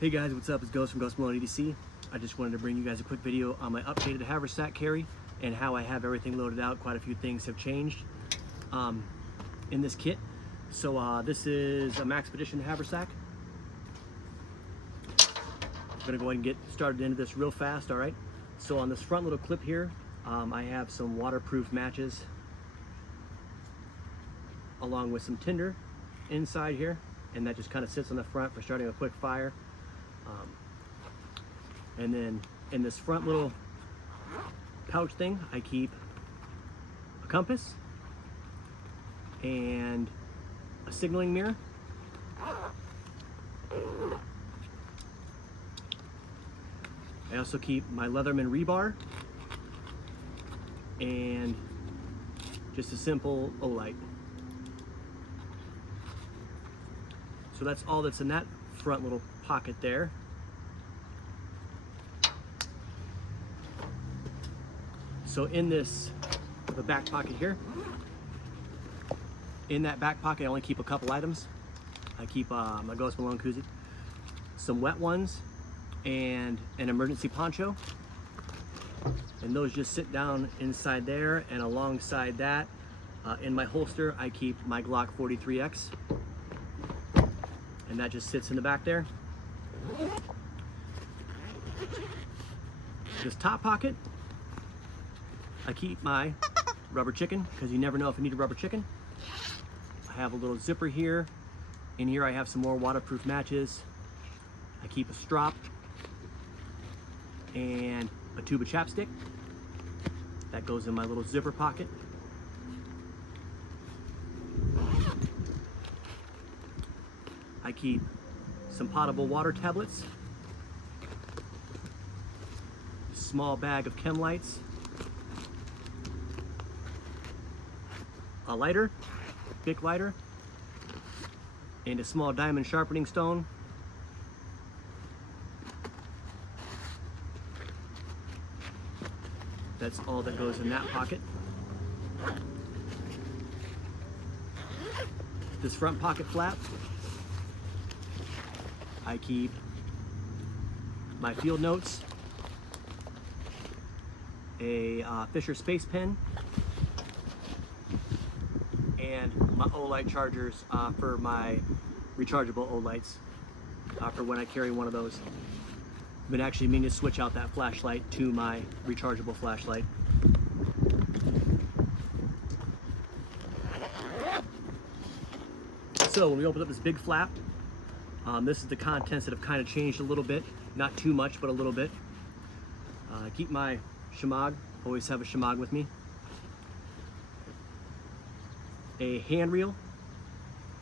Hey guys, what's up? It's Ghost from Ghost Malone EDC. I just wanted to bring you guys a quick video on my updated Haversack carry and how I have everything loaded out. Quite a few things have changed in this kit. So this is a Max Expedition Haversack. I'm gonna go ahead and get started into this real fast, all right? So on this front little clip here, I have some waterproof matches along with some tinder inside here, and that just kind of sits on the front for starting a quick fire. And then in this front little pouch thing, I keep a compass and a signaling mirror. I also keep my Leatherman rebar and just a simple O-light. So that's all that's in that front little pocket there. So in this, the back pocket here, in that back pocket I only keep a couple items. I keep my Ghost Malone koozie, some wet ones, and an emergency poncho. And those just sit down inside there, and alongside that, in my holster, I keep my Glock 43X. And that just sits in the back there. This top pocket, I keep my rubber chicken, because you never know if you need a rubber chicken. I have a little zipper here. In here I have some more waterproof matches. I keep a strop and a tube of chapstick. That goes in my little zipper pocket. I keep some potable water tablets, a small bag of chem lights, a lighter, Bic lighter, and a small diamond sharpening stone. That's all that goes in that pocket. This front pocket flap, I keep my field notes, a Fisher Space Pen, and my O-light chargers for my rechargeable O-lights for when I carry one of those. I've been actually meaning to switch out that flashlight to my rechargeable flashlight. So when we open up this big flap, this is the contents that have kind of changed a little bit. Not too much, but a little bit. I keep my shemagh, always have a shemagh with me. A hand reel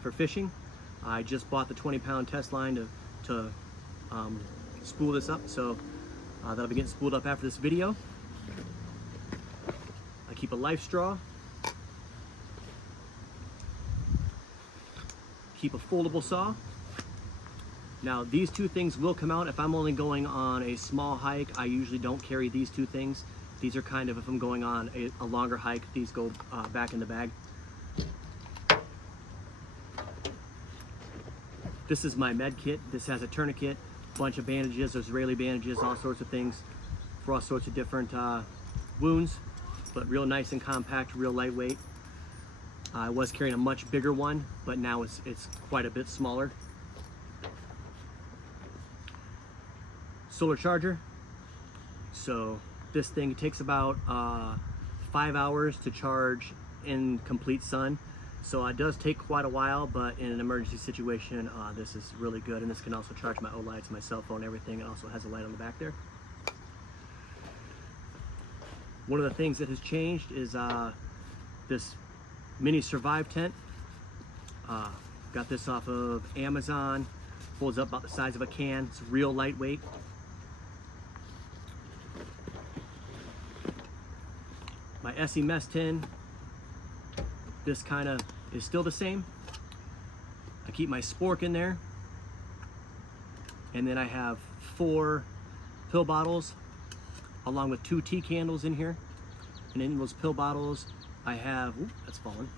for fishing. I just bought the 20-pound test line to spool this up, so that'll be getting spooled up after this video. I keep a life straw. Keep a foldable saw. Now these two things will come out if I'm only going on a small hike. I usually don't carry these two things. These are kind of, if I'm going on a longer hike, these go back in the bag. This is my med kit. This has a tourniquet, bunch of bandages, Israeli bandages, all sorts of things for all sorts of different wounds, but real nice and compact, real lightweight. I was carrying a much bigger one, but now it's quite a bit smaller. Solar charger. So this thing takes about 5 hours to charge in complete sun. So it does take quite a while, but in an emergency situation, this is really good. And this can also charge my O-lights, my cell phone, everything. It also has a light on the back there. One of the things that has changed is this mini survive tent. Got this off of Amazon. Folds up about the size of a can. It's real lightweight. My Essie mess tin. This kind of is still the same. I keep my spork in there. And then I have 4 pill bottles along with 2 tea candles in here. And in those pill bottles, I have, ooh, that's fallen.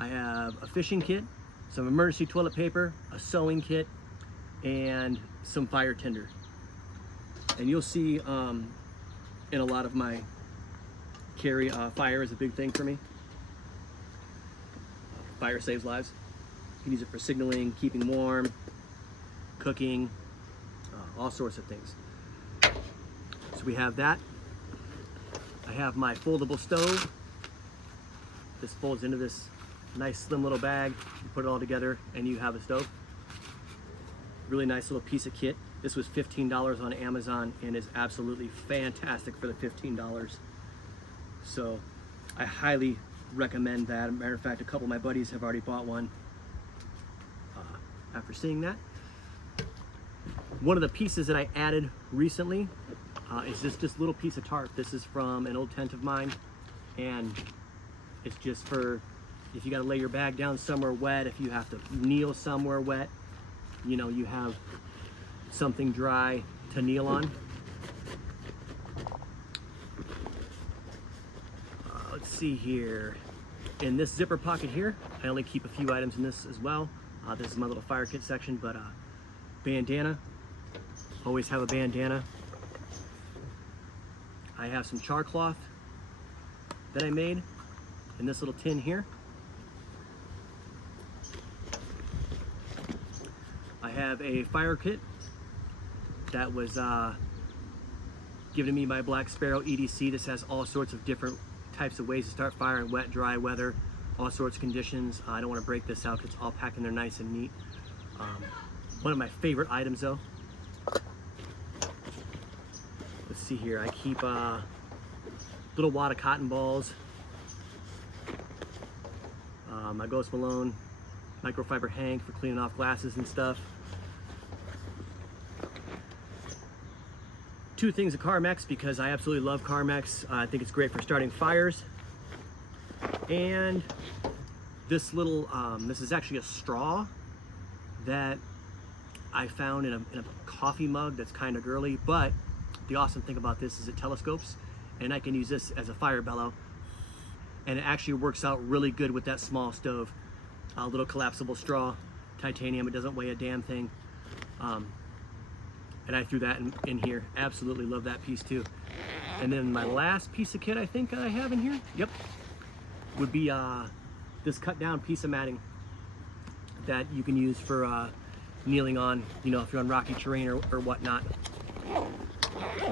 I have a fishing kit, some emergency toilet paper, a sewing kit, and some fire tinder. And you'll see in a lot of my carry, fire is a big thing for me. Fire saves lives. You can use it for signaling, keeping warm, cooking, all sorts of things. So we have that. I have my foldable stove. This folds into this nice slim little bag. You put it all together and you have a stove. Really nice little piece of kit. This was $15 on Amazon and is absolutely fantastic for the $15. So I highly recommend that. As a matter of fact, a couple of my buddies have already bought one after seeing that. One of the pieces that I added recently is this little piece of tarp. This is from an old tent of mine, and it's just for if you got to lay your bag down somewhere wet, if you have to kneel somewhere wet, you know, you have something dry to kneel on. Let's see here. In this zipper pocket here, I only keep a few items in this as well. This is my little fire kit section, but bandana. Always have a bandana. I have some char cloth that I made in this little tin here. I have a fire kit that was given to me by Black Sparrow EDC. This has all sorts of different types of ways to start fire in wet, dry weather, all sorts of conditions. I don't want to break this out because it's all packed in there nice and neat. One of my favorite items though, let's see here, I keep a little wad of cotton balls, my Ghost Malone microfiber hank for cleaning off glasses and stuff. Two things of Carmex because I absolutely love Carmex. I think it's great for starting fires. And this little, this is actually a straw that I found in a coffee mug that's kind of girly, but the awesome thing about this is it telescopes, and I can use this as a fire bellow, and it actually works out really good with that small stove. A little collapsible straw, titanium, it doesn't weigh a damn thing. And I threw that in here. Absolutely love that piece too. And then my last piece of kit I think I have in here, yep, would be this cut down piece of matting that you can use for kneeling on, you know, if you're on rocky terrain or whatnot.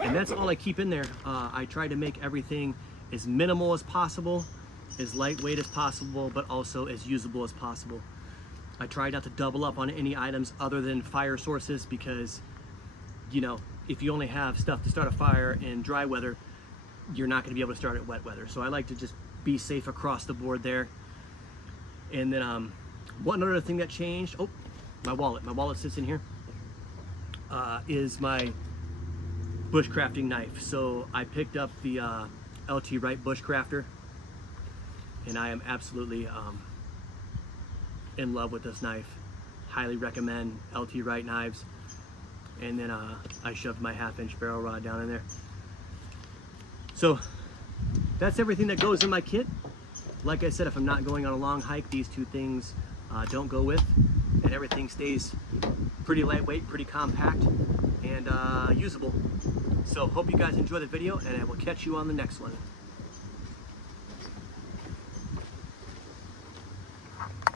And that's all I keep in there. I try to make everything as minimal as possible, as lightweight as possible, but also as usable as possible. I try not to double up on any items other than fire sources because, you know, if you only have stuff to start a fire in dry weather, you're not going to be able to start it wet weather. So I like to just be safe across the board there. And then one other thing that changed, oh, my wallet sits in here, is my bushcrafting knife. So I picked up the LT Wright Bushcrafter, and I am absolutely in love with this knife. Highly recommend LT Wright knives. And then I shoved my 1/2-inch barrel rod down in there. So that's everything that goes in my kit. Like I said, if I'm not going on a long hike, these two things don't go with, and everything stays pretty lightweight, pretty compact, and usable. So hope you guys enjoy the video, and I will catch you on the next one.